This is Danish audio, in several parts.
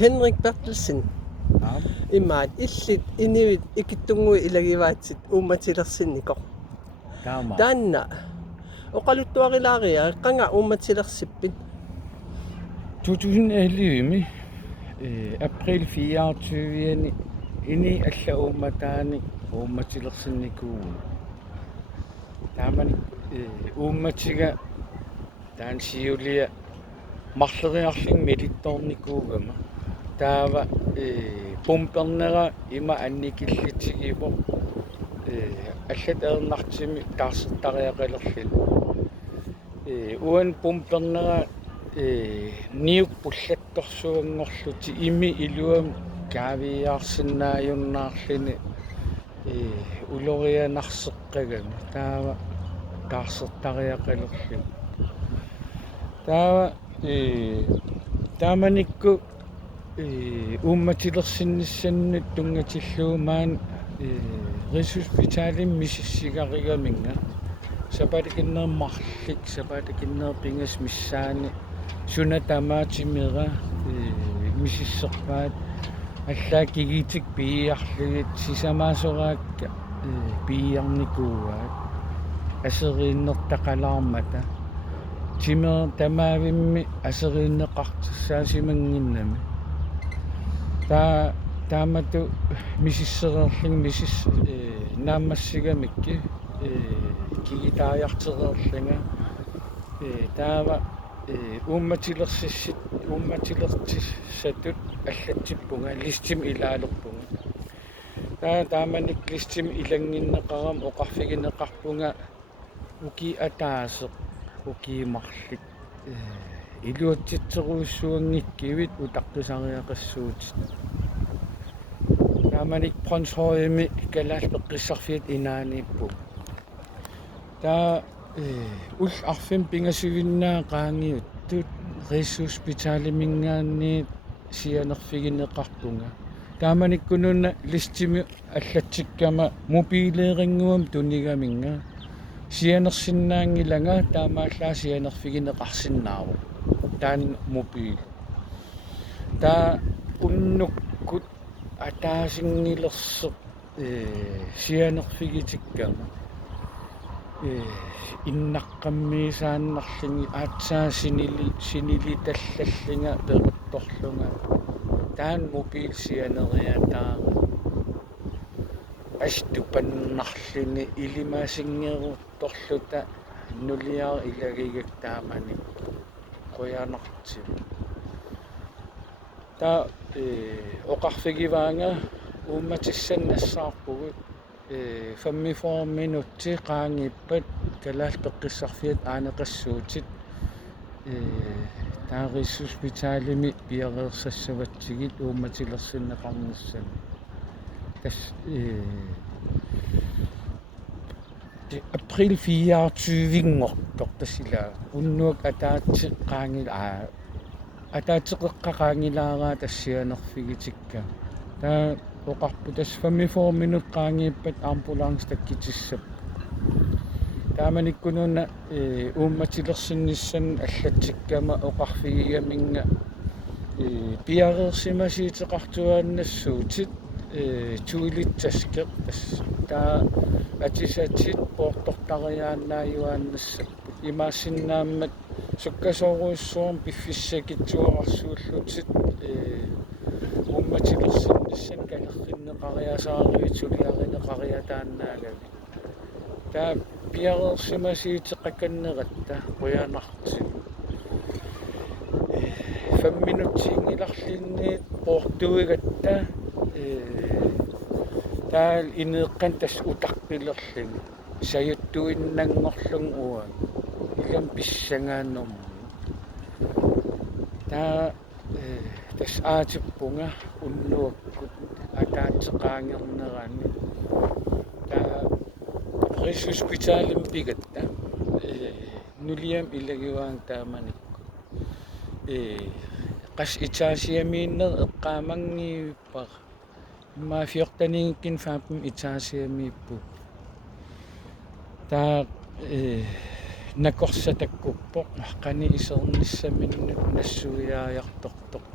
Henrik Bertelsen. Naam. Imaat illit iniwit ikittungui ilagivaatsit uumatilersinnikor. Taama. Taanna oqaluttuarilaaria qanga uumatilersippit 2011 april 24 ini alla ummataani ummatilersinnikuu. Taamani ummatiga taansiulia mарлериарлин милитторникуугама таава пумпернера има анникиллитигиво аллат ернартими таарсертариақалерлил уан пумпернера ниук пуллатторсуангорлути ими илуам каавиаарсинааюннаарлини улорианарсеққагами таава таарсертариақалерлил таава тааманикку уумматилерсинниссаннут тунгатиллуумаан рисуспиталим миссиссигаригаминга сапаликиннермарлик сапаликиннерпингас миссаани суна тамаатимера миссиссерпаат аллаа кигитик пииарлигит сисамаасораакка пииарникууаат асерииннертақалаармата тимер тамаавимми асерииннеқартиссаасимангиннами таамату миссиссерерлин миссис нааммассигамикки кигитааяртерерлинга таава уумматилертиссатут аллатсиппунга листим илаалерпунга тааманик листим илангиннеқарам оқарфигинеқарпунга уки атаасеқ укиимарлик илуатситсеруиссуангиккивит утаққисариақассуутит тааманик пронсхоими калаал пеққиссарфиит инааниппу таа ул арфим пингасивиннаа qaangiut тут рисуспиталимингаанни сианерфигинеқарпунга тааманиккунуна листими аллатсиккама мобилеерингуам тунигаминга сианерсиннаангилага таамааллаа сианерфигинеқарсинааву таан мобил таа уннуккут атаасингилерсеқ сианерфигитиккама иннаққаммисааннарлинги аатсаа синили таллаллинга перутторлунга таан мобил сианериатаара аступаннарлини илимаасингерутторлута нулиар илагигак таамани қоянартси та оқарфигиваанга уумматиссаннассаарпугут 45 минутти qaangippat kalaal peqqissarfiat aaneqassuutit taarissuspitaalimi piareersassavатсигит уумматилерсиннеқарнissan тас april 24-ингортор тассилаа уннуак атаатси qaangila атаатеқеққақаангилаараа тассианерфигитикка таа оқарпу тас 45 минут qaangippat амбуланс таккитиссап тааманиккунуна уумматилерсиннissan аллатсиккама оқарфигигаминга пиареерсимасиитеқартуааннассуутит туилитсаскеқ тас таа атисатит пооқтортариааннааюааннассаппут имаассиннааммат суккасооруиссуум пиффиссакитсуарсууллутит уумматилерсиннissan калерриннеқариасаариутулиаринеқариатааннаагави таа пиареерсимасиитеқаканнератта қуянарти 5 минутсингиларлинниит портуигатта таал инеэққан тас утаққилерлин саюттуиннангорлун уа илам писсангааннэрм таа тас аатиппунга уннуаккут атаатсеқаангернерани таа рисуспиталим пигатта нулиам илагиваан тааманикку qas itaasiamiinner eqqaamanggiippa maafiortaniikkin faapum itaasiamiippu taa nakorsatakkuppor qani isernissaminnu nassuiaajartortoq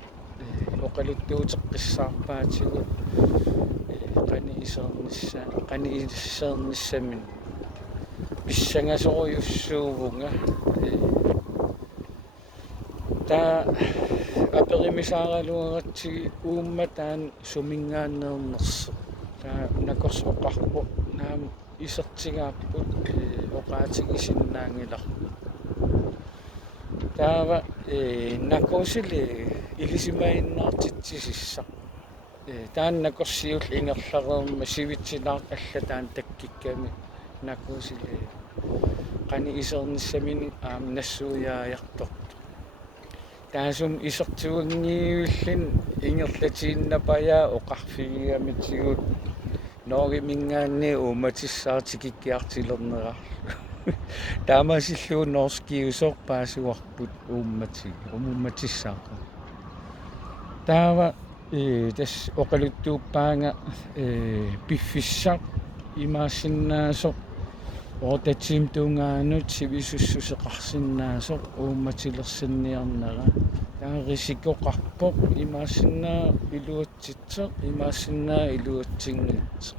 oqaluttuuteqqissarpaatigut qaniisernissamin pissangasoquyussuuvunga taa aperimisaaraluaratsigi uummataan sumingaanneernerse taa nakorsoqarpu naam isertigaarput oqaatigisinnaangilarpu taava nakusili ilisimainnaartitsisissaq taan nakorsiul ingerlareerma sivitsinaart allataan takkikkami nakusili qani isernissamini nassuuyaayartor taasum isertuangiivillin ingerlatiinnapayaa oqarfigigamitigut noogimingaanni uummatissaartikikkiartilernerarlu taamasilluun norskiusoq paasuarput uummatissaaqu taava tas oqaluttuuppaanga piffissaq imaassinnaasoq otatim tuungaanut sivisussuseqarsinnaasoq uummatillersinniarnera taarisikoqarpoq imaassinnaa iluatsitseq imaassinnaa iluatsinngitseq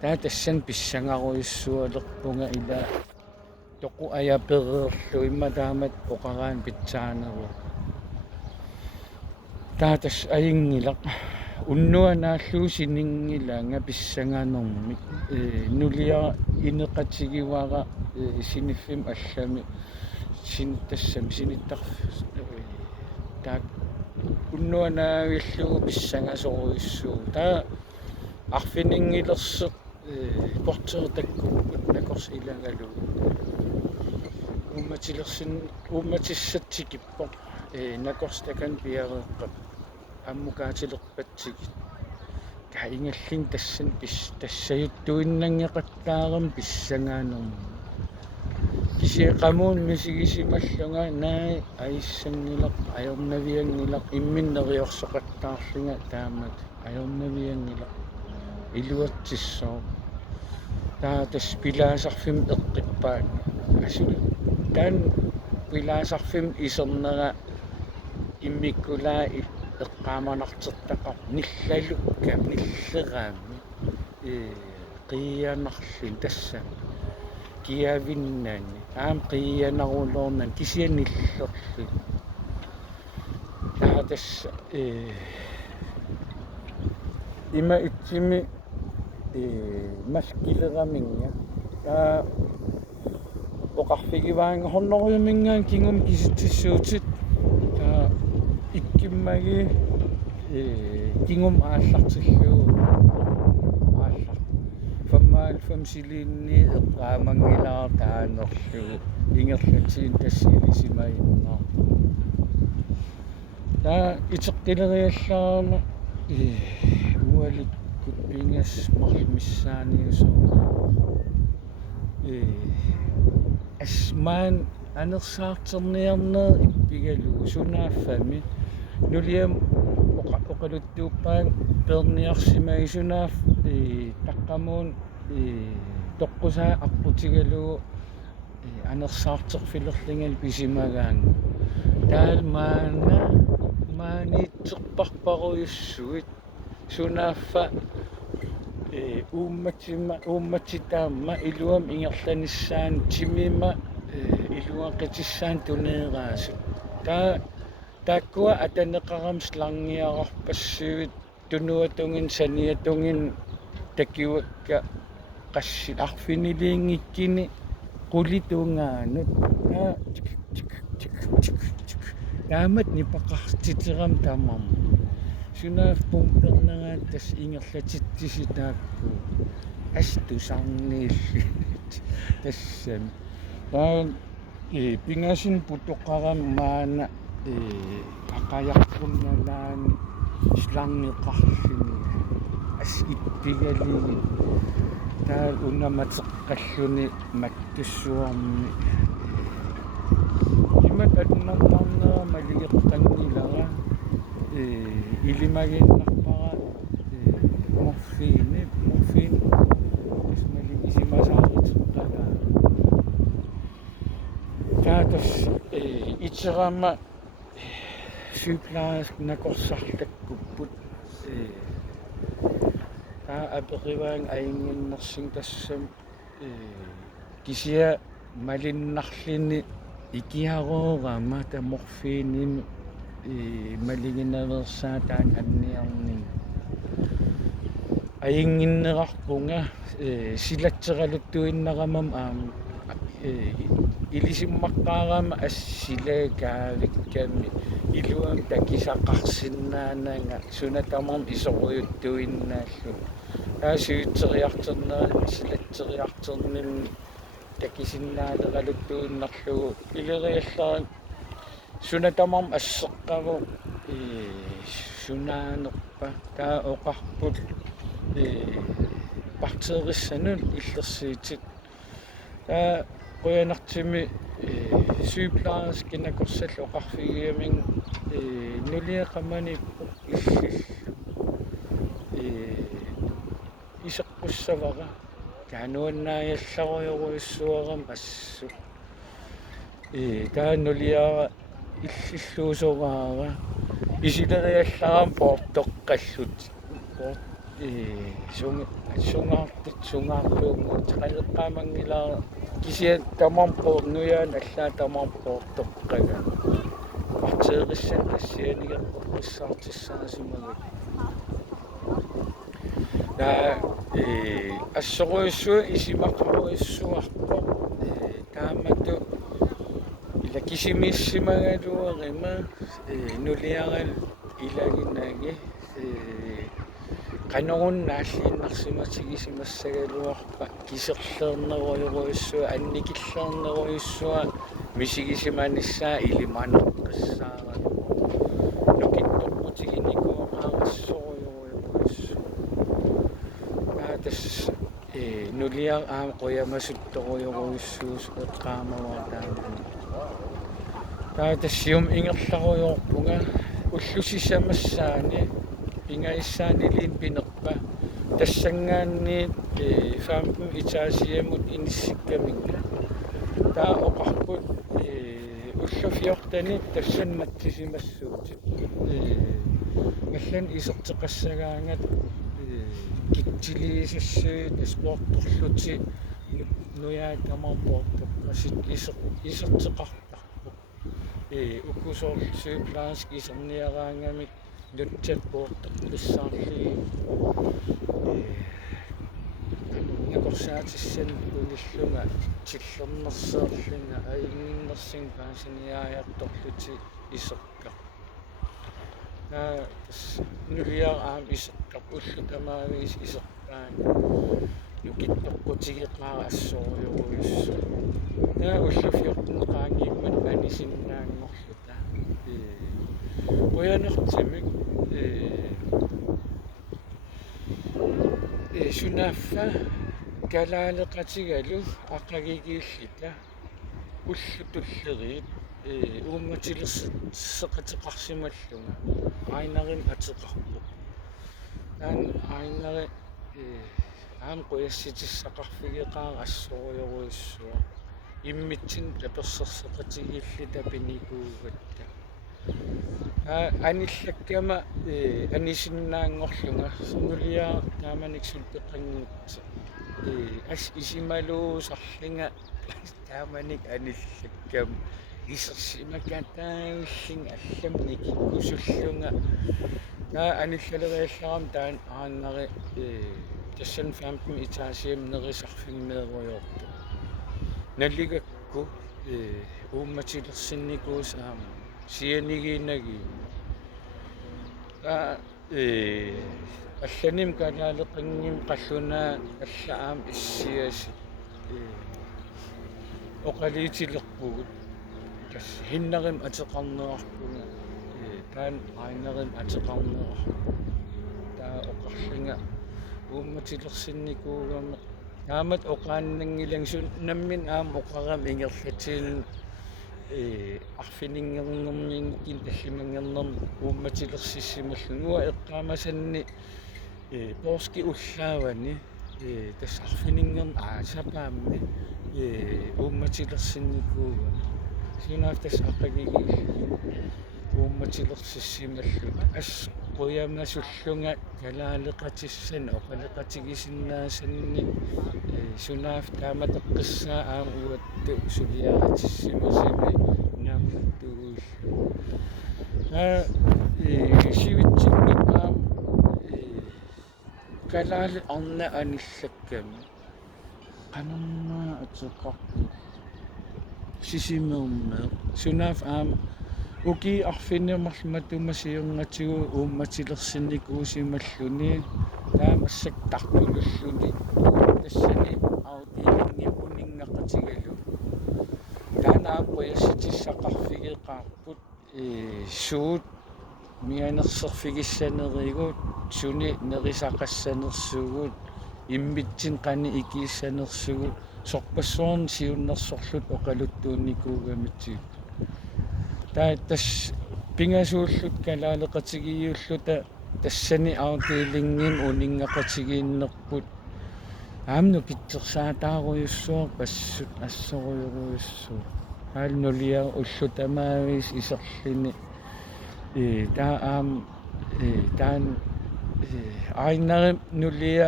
taa tassan pissangaruyussualerpunga ila toqu ajapereerlu imma taamat oqaraan pitsaaneru taatas ayiнгилaq unnuanaallu siningilaanga pissanganermik nulia ineqatigivara siniffim allami sinittassam sinittarf taak unnuanaavillugu pissangasoruissuu taa arfiningilerseq portertakkupпут накорс илагалу уумматиссатсикиппоқ накорс такан пиареэққап аммукаатилерпатсигит каингаллин тассан тассаюттуиннангеқаттаарам писсангаанерми кисиэқамуун мисигисималлунга наи аиссангилақ аернавиангилақ имминнериорсоқаттаарлунга таамат аернавиангилақ илуатсиссоо таатас пилаасарфим эққиппаат асул таан пилаасарфим исернера иммиккулаа эққааманартертақар ниллалукка ниллераами қиянарлин тасса киавиннаани аам қиянарулоорнан кисианиллерли таатас има итсими маскилераминга таа оқарфигиваанга хорнориумингаан кингум киситсиссуутит таа иккиммаги кингум ааллартиллуу ааллар фаммаал фамсилиинни эққаамангилаар таанерлуу ингерлатсиин тассилисимаиннаа таа итеққилериаллаарна уаликкут пингас марлмиссааниусоо асмаан анерсаартерниарнер иппигалу сунааффами нулиам оқалуттууппаан перниарсимаги сунаaf таққамуун тоққусаа арпутигалу анерсаартерфилерлингал писимагаан таалмаана маанитсерпарпаруйуссуит сунааффа уумматитаамма илуам ингерланиссаан тимима илуаққитиссаан тунеераасут таа тааккуа атанеқарамс ларниарарпассуит тунуатунгин саниатунгин такиуакка қасси арфинилиингиккини qulituungaanut таа таамат нипақартитерам таамам сунааппум пернагаат тас ингерлатиттиситаакку астусарниилли тассам таа пингасин путоқарам маана ақаярпунналаани сларнеқарлини ас иппигалиги таа унаматеққаллуни маттуссуарми имат атнарнарнера малигеққангилара илимагиннарпара морфин исмалигисимасааритеққала таатас итерама sygeplejersk nakorsarlakkupput taa aperivaang ainginnersing tassam kisia malinnarlini ikiaroorama ta morfiinim malinginaversaa anniarning ainginnerarpunga silatseraluttuinnaramam ilisimmaqqaarama assilaakaalikkami iluam takisaqarsinnaananga sunatamam isoruyuttuinnaallu taasiutseriarternera silatserriarternim takisinnaaleraluttuinnarlugu ileriallara sunatamam asseqqavu sunaanerpa taa oqarput parteerissanun illersiitit taa qoyanartimi sygeplejerske nakorsall oqarfigiaming nuliaqamanippu iseqqussavara kaanuannaajallaruyuruissuaram assu taa nuliara illilluusораара isileriallaram poortoqqallut sungaartuungu taqaleqqaamangilaa kisia tamam poornuyaan allaa tamam poortoqqaga parteerissan tassianigerpoqqissaartissaasimagut taa assoruissua isimaqaruissuarpo taamatu ila kisimiissimagaluarima nuliaral ilaginagi qanorunnaаллииннарсиматигисимассагалуарпа кисерлернеруйуруиссуа анникиллернеруиссуа мисигисиманиссаа илиманеққиссаара нукиттоққутигиникуақаарассоруйуруйуруиссу таатас нулиар аама қоямасутторуйуруиссуус эққаамаваатаамани таатассиум ингерларуйорпунга уллусисамассаани ингаиссаанилин пинерпа тассангаанниит фаампум итаасиамут иниссиккаминга таа оқарпут уллуфиортани тассаннатсисимассуутит галлан исертеқассагаангат китсилиисассуит спортторлути нуяат тамарпортоққасит исертеқартарпу укусоор сygeplejersk исерниараангамик нутсат поортоққиссаарли накорсаатиссан куниллунга тиллернерсеерлинга аингиннерсин паасиниааяарторлути исеққар нулиар аам исеққар уллут амаагис исеққаани нукиттоққутигеққара ассоруйуруиссу таа уллуфиортнеқаангиммат анисиннаангорлута qoyanartimik sunaffa kalaaleqatigalu aqagigiillita ullutullerit uummatilерсеқатеқарсималлунга аинарим атеқарпу таан аинери аам qoyassitissaqarfigеқара ассоруйоруиссуа иммитсин таперсерсеқатигииллита пиникуугатта аниллаккама анисиннаангорлунга нулиаа тааманик сулпеқангитса ас исималуусарлинга тааманик аниллаккам исерсимакатааллин алламник кусуллунга таа аниллалериалларам таан аангари тассан фампим итаасиам нерисарфигмееруйорпу наллигакку уумматилерсинникуусаама сианигинаги алланим калаалеқангим қаллунаа аллаам иссиаси оқалиитилерпугут тас хиннерим атеқарнеарпунга таан аинерим атеқарнеар таа оқарлинга уумматилерсинникуугаме таамат оқааннангилангсун наммин аам оқарам ингерлатил арфинингернэрмингин таллимангернэрм уумматилерсиссималлунуа эққаамасанни порски уллаавани тас арфинингерн сапаамми уумматилерсинникууга синаaf тас аққагиги uummatillersissimallut as quyamassullunga kalaaleqatissan oqaleqatigisinnaasanni sunaaf taamateqqissaa aam uattu suliaqatissimasimi naammattuguullu sivitsinngit aam kalaali arna anillakkami qanammaa atiqqarpu sisimeermeeq sunaaf aam uki arfinermarlumatumasiungatigu uummatillersinnikuusimalluni taamassak tartululluni tassani autilingi uninngaqatigalu taanaam qoyassitissaqarfigeqaarput suut mianerserfigissanerigut suni nerisaqassanersugut immitsin qani ikiissanersugut sorpassuarn siunnersorlut oqaluttuunnikuugamitsi tas pingasuullut kalaaleqatigiyulluta tassani autiilingim uninngaqatigiinnerput aamnu kitsersaataaruйuссуар passut assoruyuruйuссуу haalnulia ullutamaavис iserlini taa aam taan ainnerim nulia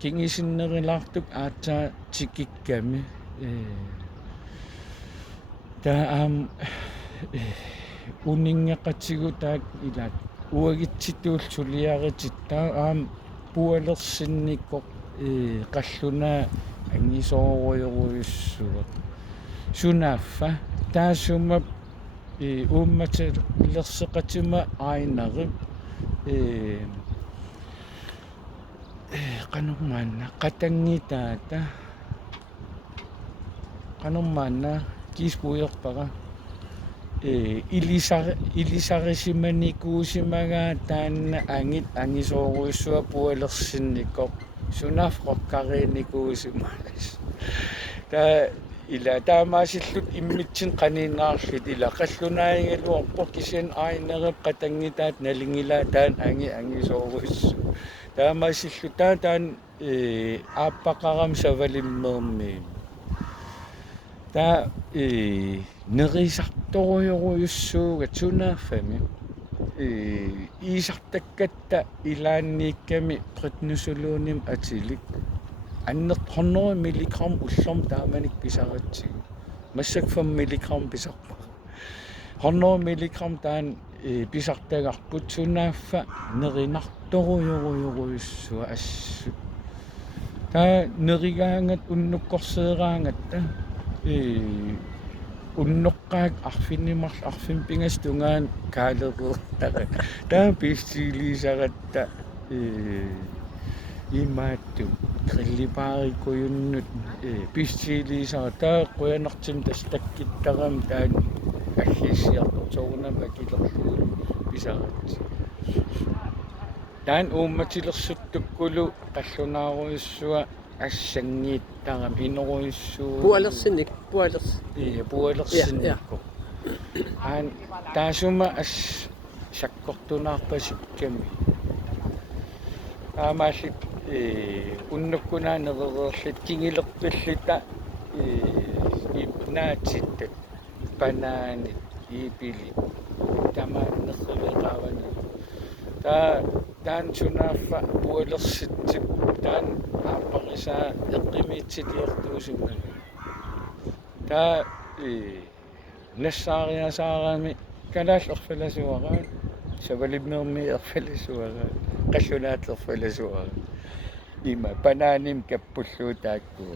kingisinnerilаарtuk aatsaa tikikkami taa aam uninngaqatigu taak ilaat uagitsituul suliaritit taa aam pualersinnikkoq qallunaa angisooruyuruйussуга sunaaffa taasumap uummatillerseqatuma ainerim qanormaanna qatangitaata qanormaanna kiispuujerpara ilisarisimannikuusimagaa taanna angit angisooruyussua pualersinnikkoq sunaaf qokkariinnikuusimalas taa ila taamaasillut immitsin qaniinnaarlut ila qallunaaingaluarpoq kisian ainerep qatangitaat nalingilaa taan angisooruyussu taamaasillut taan aappaqaram savalimmeermiim taa nerisartoruyuruyussuugat sunaaffami iisartakkatta ilaanniikkami qritnusuluunim atilik anneq 100 milligram ullorm taamanik pisaratsigu massak 5 milligram pisarpa 100 milligram taan pisartagarput sunaaffa nerinartoruyuruyuruйussua assu taa nerigaangat unnukkorseeraangatta unnoqqaak arfinpigastungaan kaalereertara taa piissiiliisaratta imaattu grillipaarikujunnut piissiiliisara taa quyanartim tastakkittaram taan аллиссиарторторунам акилерлугу писаратси таан уумматилерсуттуккулу қаллунааруйуссуа ассангииттарам инеруйуссуу пуалерсинникко аан таасума ас саккортунаарпасикками аамааллит уннуккунаа неререрлит кингилерпиллита ипнаатиттат панаанит ипили тамааннеррилеqaавани таан сунаффа пуалерситсип таан ааппарисаа эққимиитсилиертуусимнага таа нассаариасаарами канаал ерфаласуараа савалиммерми ерфаласуараа қаллунаатлерфаласуараа има панааним каппуллуу тааккуу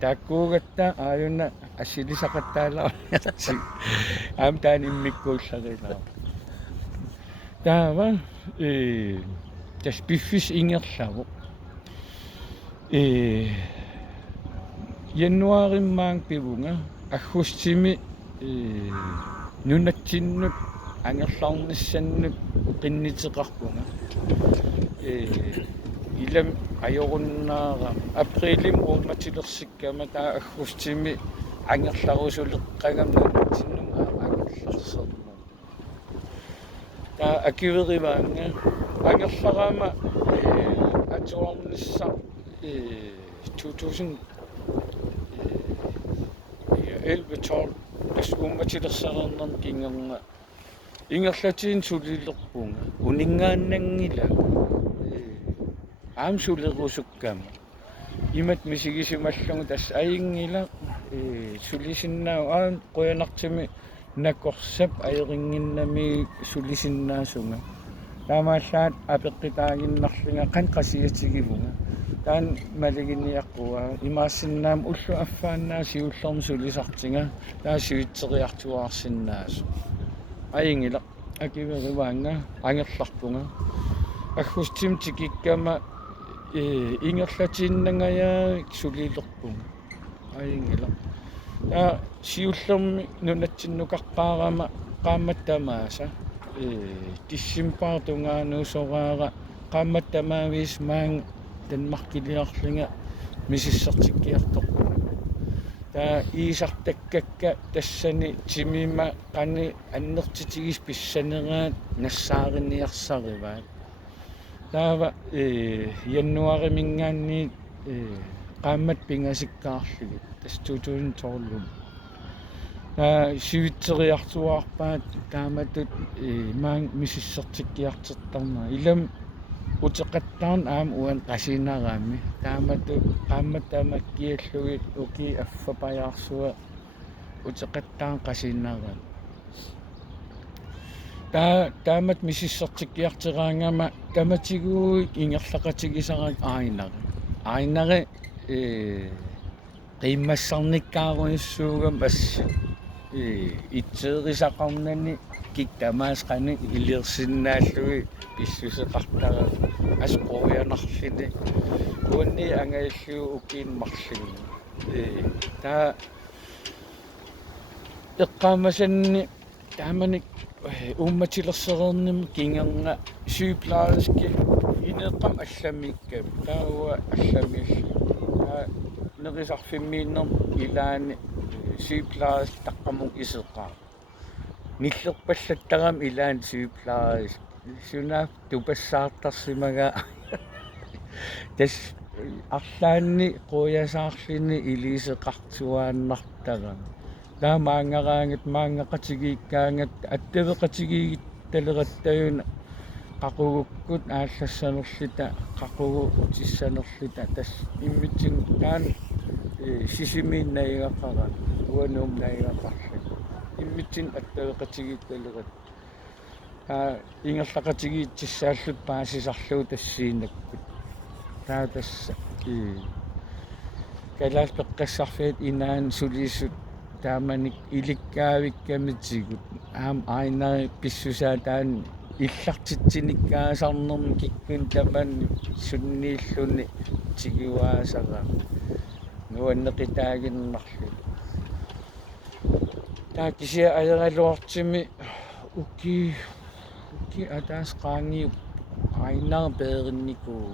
тааккуугатта ааюна ассилисақаттаалаарниарти аам таан иммиккуулларилаа таава тас пиффис ингерлаву януариммаан пивунга аггустими нунатсиннут ангерлаарниссаннут qinнитеқарпунга илам ajorunnaara априлим уумматилерсиккама таа аггустими ангерларусулеққагамна тиннума ангерларсерма таа акивериваанга ангерлараама атуарнисса 2011 12 тас уумматилерсарернерн кингерна ингерлатин сулилерпунга унингааннангила аам сулерусуккама имат мисигисималлугу тасса аингила сулисиннаа аам қуянартими накорсап аерингиннами сулисиннаасунга таамааллаат апеққитаагиннарлунга қан қасиатигивунга таан малигинниаққуа имаассиннаам уллу аффааннаа сиуллерми сулисартинга таа сивитсериартуаарсиннаасу аингила акивериваанга ангерларпунга аггустим тикиккама ингерлатииннангая сулилерпунга аингила таа сиуллерми нунатсиннукарпаарама qaammattamaasa тиссимпаартунгаануусораара qaammattamaавис маан танмаркилиарлунга мисиссертиккиарторпу таа иисартаккакка тассани тимима qani аннертитигис писсанераат нассааринниарсариваат таава яннуаримингаанни qaammat pingasиккаарлугит тастуутуун торлум сивитсериартуарпаат тааматут маан мисиссертиккиартертарна илам утеқаттаарн аам уан қасинараами таамату qaammattamаккиаллугит уки аффапаяарсуа утеқаттаарн қасинараа таамат мисиссертиккиартераангама таматигуи ингерлақатигисарак аинари qimmassarnikkaaruissuugam assi itseerisaqarnani kiktamaasqani iliersinnaallui pissuseqartara asqorianarlini kuanni angailluu ukiinmarluni taa eqqaamasanni taamanik ummatilerserernim kingerna sygeplejerske ineqqam allamikka taua allamilli nerisarfimmiinner ilaani sygeplejersk taqqamuk iseqqaa nillerpallattaram ilaani sygeplejersk sunaaf tupassaartarsimaga tas арлаанни қуясаарлини илисеқартуааннартара таамаангераангат маангеқатигииккаангат аттавеқатигигит талераттаюна қақугуккут ааллассанерлита қақугу тиссанерлита тас иммитсин таан сисимииннаигаққара уануум наигаққарли иммитсин аттавеқатигит талерат ингерлақатигиитсааллут паасисарлуу тассиинаккут таа тасса калаас пеққассарфиит инаан сулииссут тааманик иликкаавиккамитсигут аам аинари писсусаа таан иллартитсиниккаасарнерми киккун таманни суннииллуни тигуаасара нуаннеқитаагиннарлу таа кися аералуартими уки атаас qaangi аинаа бееринникуу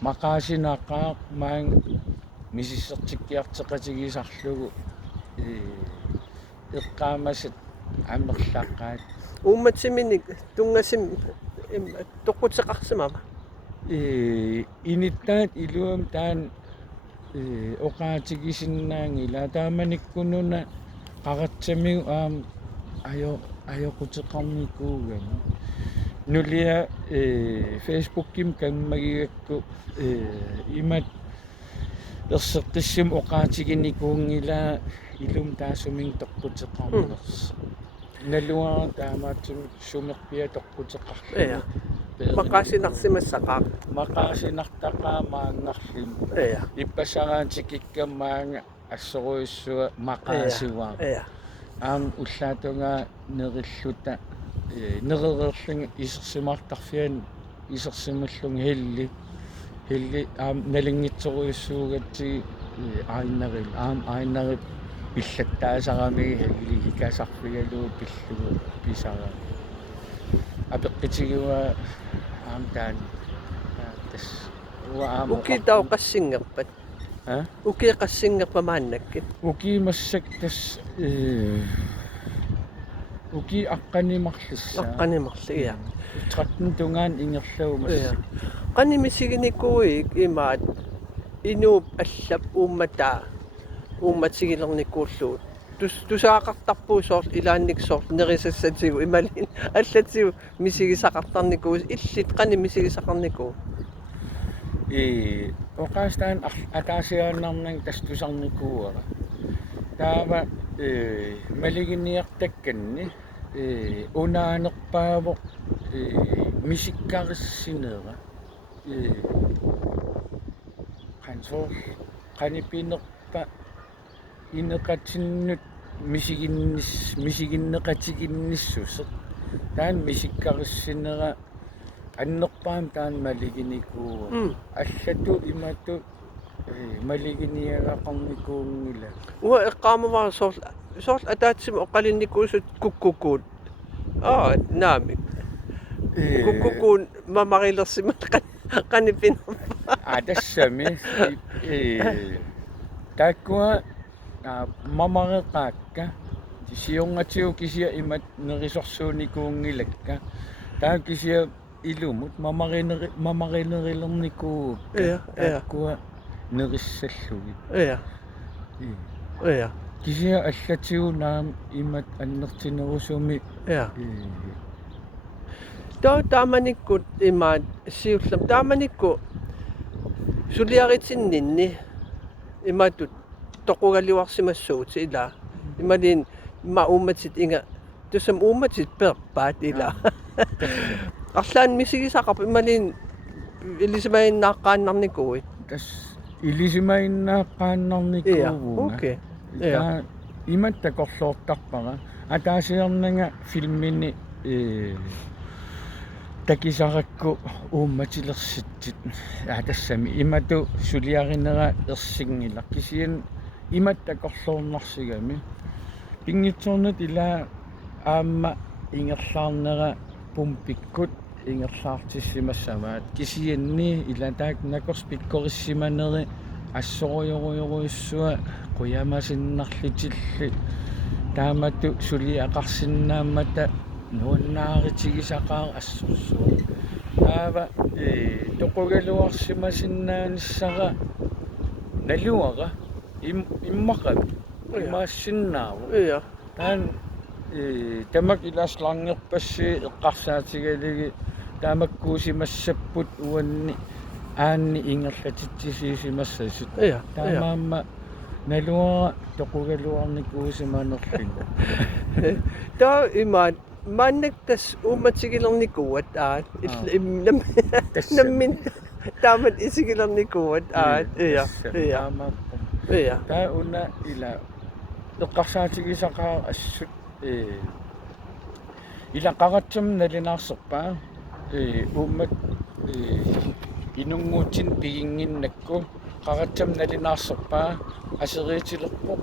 макаасинақаа маан мисиссертиккиартеқатигисарлугу эққаамасат амерлааққаат умматсиминик тунгасим тоқутеқарсимава иниттаат илуам таан оқаатигисиннаангила тааманиккунуна қаратсамиу аам аёқутеқарникуугами нулиа фейсбукким каммагигакку имат ерсертиссим оқаатигинникуунгила илум таасумин тоққутеқарнерс налуа таамаатсум сумерпиа тоққутеқарлу мақаасинарсимассақаа мақаасинартақаа маангарлим иппасараатикиккамаанга ассоруиссуа мақаасиваа аам уллаатунга нериллута неререрлунга исерсимартарфиан исерсималлунга хилли аам налингитсоруиссуугатсиги аиннарил аам аиннарип пиллаттаасарами хилли икасарфигалуу пиллугу писара апеққитигуа аам таан тас уа аам уки тау qassingерпат уки qassingерпамааннакки уки массак тас уки аққанимарлиссаа траттен тунгаан ингерлаума qaнимисигиникууик имаат инууп аллап уумматаа уумматигилерникууллуут тусаақартарпуусоор илаанниксоор нерисассатигу ималин аллатигу мисигисақартарникуус иллит қани мисигисақарникуу оқаастаан атаасиааннарнан тастусарникууара таава малигинниартакканни унаанерпаавоқ мисиккариссинера қансоор қанипинерпа инеқатиннут мисигиннеқатигинниссусеқ таан мисиккариссинера аннерпаам таан малигиникуу аллату имату малигиниагақарникуунгила уа эққаамаваа соор атаатсима оқалинникуусут куккукуут наамик куккукуун мамарилерсима qanipin тассами таккуа мамареқаакка сиунгатиу кисия имат нерисорсууникуунгилакка таа кисия илумут мамаринерилерникуу таккуа нериссаллуги кисия аллатиу наам имат аннертинерусуми тааманиккут имаат сиуллам тааманикку сулиаритиннинни имаатут тоқугалиуарсимассуут ила ималин мауматит инга тусам ууматит перпаат ила арлаан мисигисақарп ималин илисимаиннааққааннарникуи тас илисимаиннааққааннарникууга окей имат такорлуортарпара атаасиернага филмини такисаракку уумматилерситсит тассами имату сулиаринера ерсингила кисиан имат такорлуорнарсигами пингитсорнут ила аама ингерлаарнера пумпиккут ингерлаартиссимассамаат кисианни илатаак накорс пиккориссиманери ассоруйоруйоруиссуа куямасиннарлитилли таамату сулиақарсинааммата нуаннааритигисақаа ассорсуа таава тоқугалуарсимасиннааниссара налуара иммақап имаассиннааву таан тамак иласлаангерпасси эққарсаатигалиги таамаккуусимассаппут уанни аанни ингерлатитсисисимассасит таамаамма налуара тоқугалуарникуусиманерлинга таа имаат маннактас ууматигилерникуат наммин таамат исигилерникуат таа уна ила эққарсаатигисақаа ассут ила қаратсам налинаарсерпаа ууммат инунгуутин пигингиннакку қаратсам налинаарсерпаа асериитилерпоқ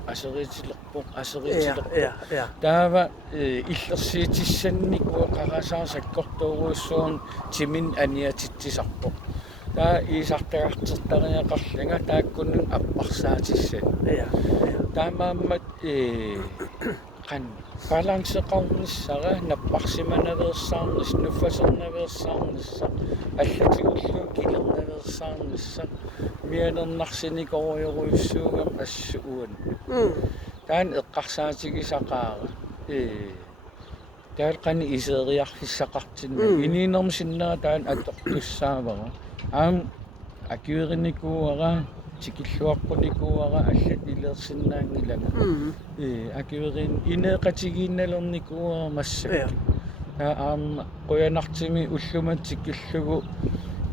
таава иллерсиитиссанникуа қарасаасаккортууруссуун тимин аниатитсисарпоқ таа иисартагартертариақарлага тааккуннун аппарсаатиссан таамааммат қан балансеқарниссара наппарсиманаверсаарнис нуффасернаверсаарнисса аллатигуллуун килернаверсаарнисса мианернарсиникоруйоруйуссуугам ассууан таан эққарсаатигисақаара таал қани исериарфиссақартинна ининермсиннера таан атортуссаавара аам акиуериникууара тикиллуаққуникууара аллат илерсиннаангилага акиуерин инеқатигиинналерникууара массак аама қуянартими уллумат тикиллугу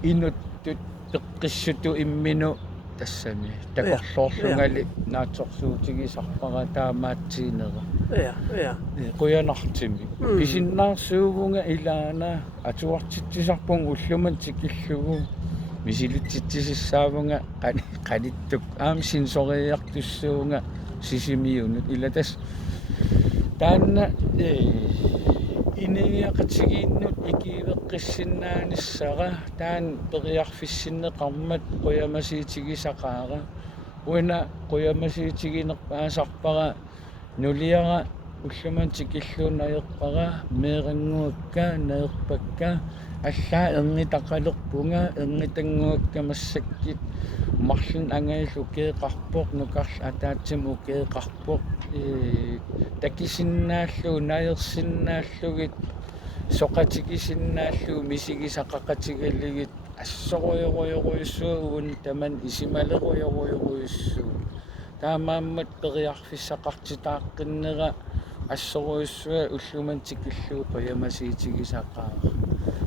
инуттут пеққиссуту иммину тассами такорлоорлунгали наатсорсуутигисарпара таамаатсиинера қуянартими писиннаарсуугунга илаана атуартитсисарпун уллумат тикиллугу мисилутситсисаавунга qaниттук аам синсориартуссуунга сисимиунут илатас таанна инеиақатигииннут икиивеққиссиннааниссара таан периарфиссиннеқармат қуямасиитигисақаара уина қуямасиитигинерпаасарпара нулиара уллумантикиллу наерпара меэрэнгуакка наерпакка аллаа эрнитақалерпунга эрнитангуакка массаккит марлун ангаиллу кеэқарпоқ нукарл атаатсим укеэқарпоқ такисиннааллу наерсиннааллугит соқатикисиннааллу мисигисақақатигаллигит ассоруйоруйоруйуссуу уун таман исималеруйоруйоруйуссуу таамааммат периарфиссақартитааққиннера ассоруйуссуа уллумантикиллуу қоямасиитигисақаа